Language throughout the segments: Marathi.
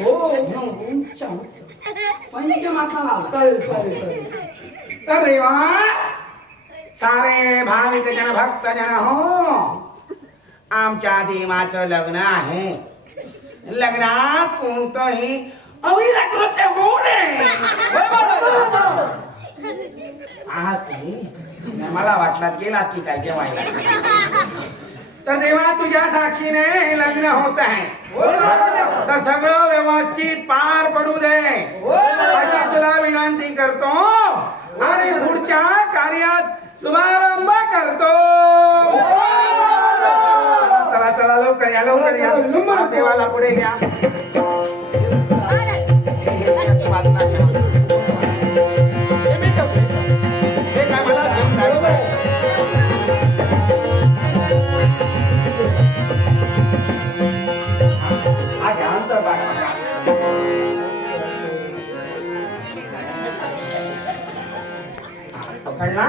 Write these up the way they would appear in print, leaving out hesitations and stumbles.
हो उच्च पंचमात्मा लावला. चालेल. तर देवा सारे भाविक जन भक्त जन हो, आमच्या देवाचं लग्न आहे. लग्नात कोणतंही अविध कृत्य होऊ नये. आहात तुम्ही? नाही, मला वाटलं गेलात की काय जेवायला. तर देवा तुझ्या साक्षीने हे लग्न होत आहे, तर सगळं व्यवस्थित पार पडू दे अशी तुला विनंती करतो आणि पुढच्या कार्यात शुभारंभ करतो. चला लवकर या देवाला पुढे घ्या. पकडला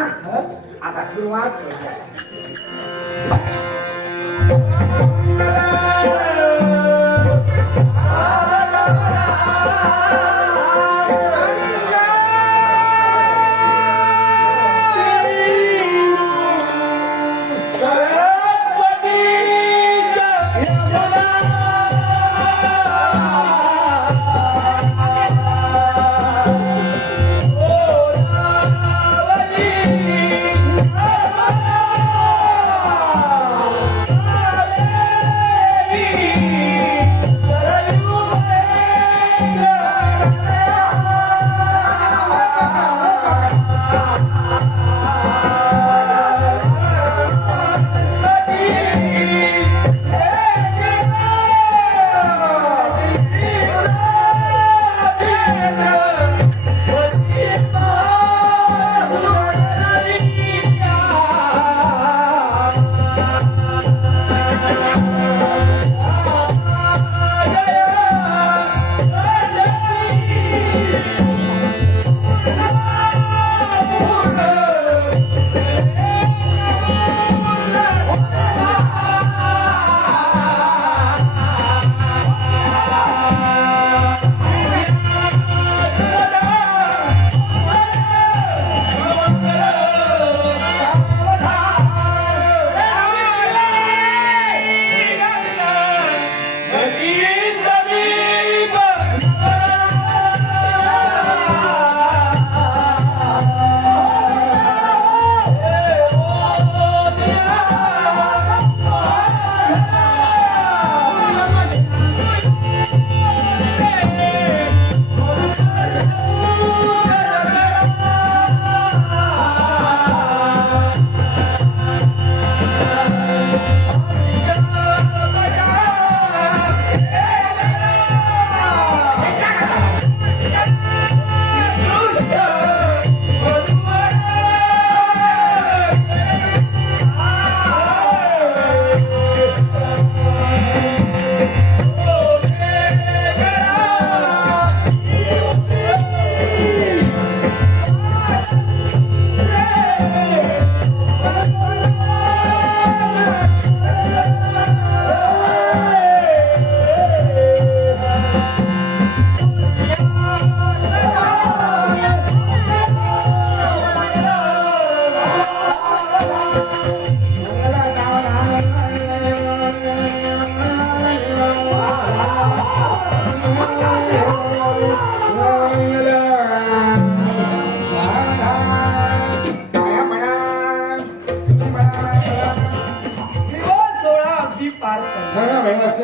आता सुरुवात करूया.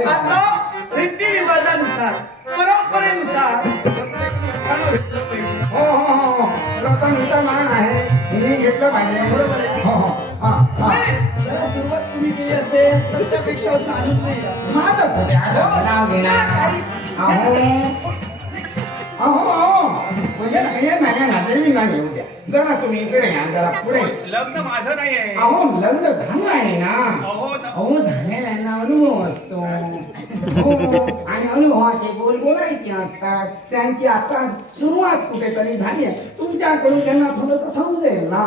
आता रीतिरिवाजानुसार परंपरेनुसार हो हो हो लोकांचा मान आहे मी घेतलं पाहिजे. बरोबर आहे. हो हो जरा सुरुवात तुम्ही केली असेल तर त्यापेक्षा चालूच नाही. माझं कुठे आता नाव घेणार. नाही येऊ द्या जरा तुम्ही इकडे या जरा पुढे. लग्न माझं नाही आहे. अहो लग्न झालं आहे ना. अहो झालेल्यांना अनुभव असतो. हो आणि अनुभवाचे बोल बोलायचे असतात. त्यांची आता सुरुवात कुठेतरी झाली आहे. तुमच्याकडून त्यांना थोडस समजेल ना.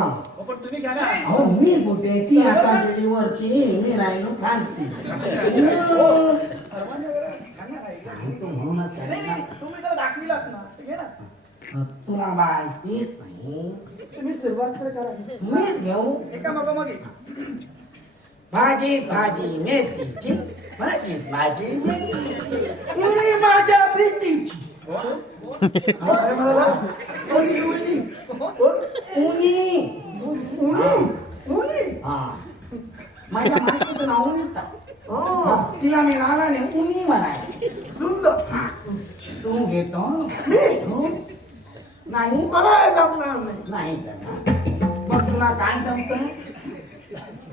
पण तुम्ही घ्या ना. अहो मी कुठे ती आता गेली वरची मी राहिलो खालती. सांगतो म्हणूनच नाही त्याला नाही तुम्ही त्याला दाखविलात ना घे ना तुला बाय येत नाही तुम्ही सुरुवात तर करा तुम्हीच घेऊ एका मागोमाग एक. भाजी भाजी मेथीची भाजी भाजी मेथीची उडी माझ्या प्रीतीची काय म्हणाला? उली, उली. उनी उली. हा माझ्या माणसाचं नाव उनीता हो. तिला मी नालाने उनी म्हणाय सुंदर. तू घेतो हो? नाही मला हे जमणार नाही. नाही जमणार. मग तुला काय जमतं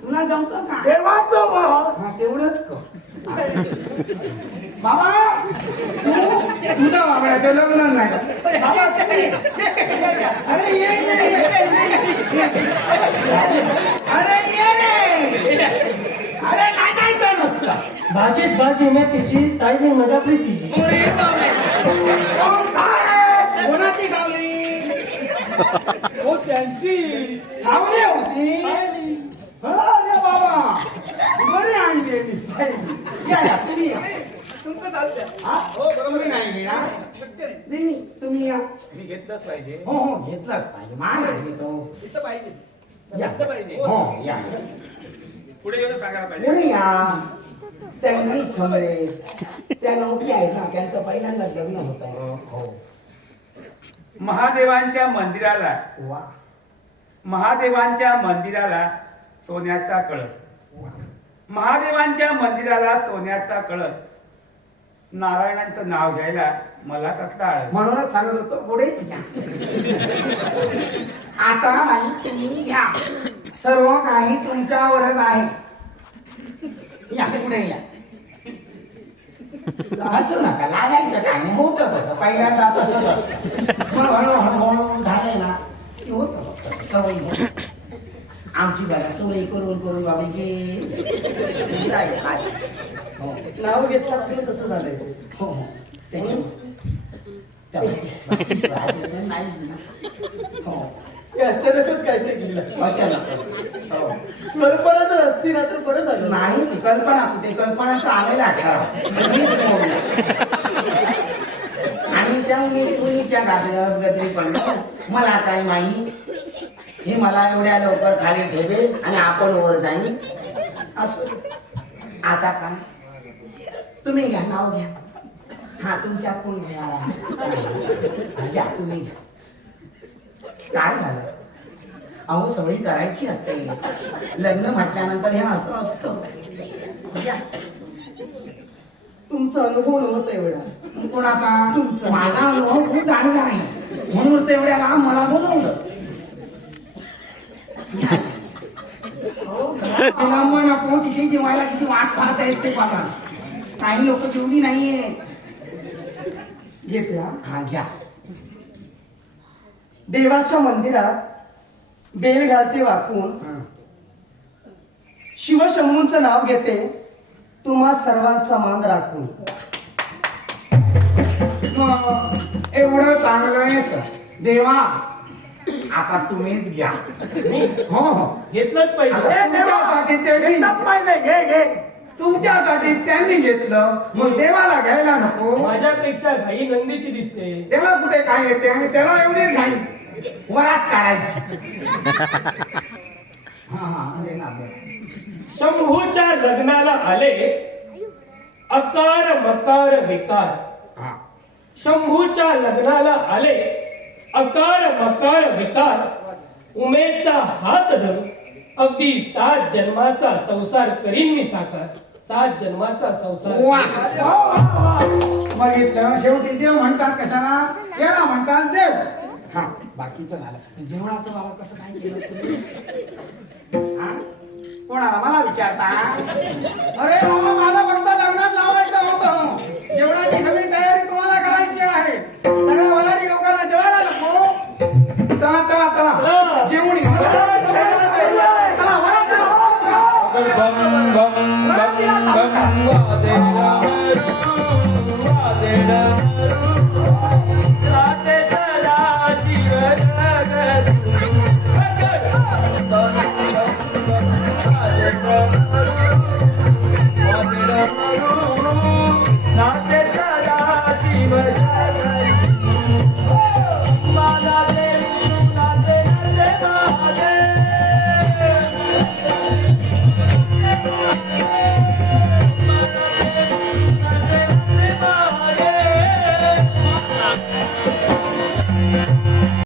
तुला जमतं का देवाचं भाव. हा तेवढंच कर बाबा तुझा बाबड्याचं लग्न नाही बाबा, तुम्ही. अरे ये अरे ये रे अरे काय काय कर नसतं भाजीत भाजी मेथीची सायली माझ्या प्रीतीची अरे बापरे. कोण काय? कोणाची सावली हो त्यांची सावली होती अरे बाबा बरी आणली सावली या तुम्ही या तुमचं चालतंय. हा? हो, बरोबर तुम्ही नाही घेणार शक्य नाही. नाही नाही, तुम्ही या मी घेतलंच पाहिजे हो हो घेतलाच पाहिजे मान आहे तो इथं पाहिजे. या घेतलं पाहिजे हो या पुढे एवढं सांगायला पाहिजे पुढे या त्यांनी समरेस त्या नौकी आहेत ना त्यांचं पहिल्यांदाच लग्न होत आहे हो महादेवांच्या मंदिराला वा महादेवांच्या मंदिराला सोन्याचा कळस महादेवांच्या मंदिराला सोन्याचा कळस नारायणांचं नाव घ्यायला मला कसला आळस म्हणूनच सांगत होतो पुढेच घ्या आता नाही तुम्ही घ्या सर्व काही तुमच्यावरच आहे या पुढे या असं नका लागायचं काय नाही होतं तसं पहिल्यांदा तसंच असतं हळूहळू हळूहळू झालंय ना की होतं बघ तसं सवय होते. आमची घरा सवय करून करून बाबी गे काय काय हो नाव घेतलं तरी तसं झालंय. हो हो त्याच्यामुळे त्या बाबतीत राहायचं नाहीच ना हो हे अचानकच काय ते गेलं. अचानक हो कल्पना जर असती ना तर बरं झालं. नाही ती कल्पना कुठे कल्पनाचं आलेला आठवडा आणि त्या मी सुनीच्या गजरी पडलं मला काय माहिती हे मला एवढ्या लवकर खाली ठेवेल आणि आपण वर जाईल असो आता काय तुम्ही घ्या नाव घ्या हा तुमच्यात कोण घ्या घ्या तुम्ही घ्या काय झालं अहो सवयी करायची असते लग्न म्हटल्यानंतर हे असं असतं घ्या. तुमचा अनुभव नव्हता एवढा. कोणाचा तुमचा. माझा अनुभव खूप दांडगा आहे म्हणून तेवढ्या लांब मला बोलवलं लांब नको तिथे जेवायला किती वाट पाहत आहेत ते बघा काही लोक जेवली नाहीये घेते हा. हा घ्या देवाच्या मंदिरात बेल घालते वाकून शिवशंभूंचं नाव घेते तुम्हा सर्वांचा मान राखून. एवढं चांगलं येत देवा आता तुम्हीच घ्या हो हो घेतलंच पाहिजे आता तुमच्यासाठी त्यांनी पाहिजे घे घे. तुमच्यासाठी त्यांनी घेतलं मग देवाला घ्यायला नको माझ्यापेक्षा घाई नंदीची दिसते त्याला कुठे काय येते आणि त्याला एवढीच घाई वरात काढायची हा हा दे ना, दे. शंभूच्या लग्नाला आले अकार मकार विकार हा शंभूच्या लग्नाला आले अकार मकार विकार उमेदचा हात धरून अगदी 7 जन्माचा संसार करीन मी साकार 7 जन्माचा संसार वा, वा, वा, वा. बघितलं शेवटी देव म्हणतात कशाला याला म्हणतात देव हा बाकीचं झालं जेवणाचं बाबा कसं काय केलं तुम्ही? हा? कोणाला मला विचारता अरे बाबा मला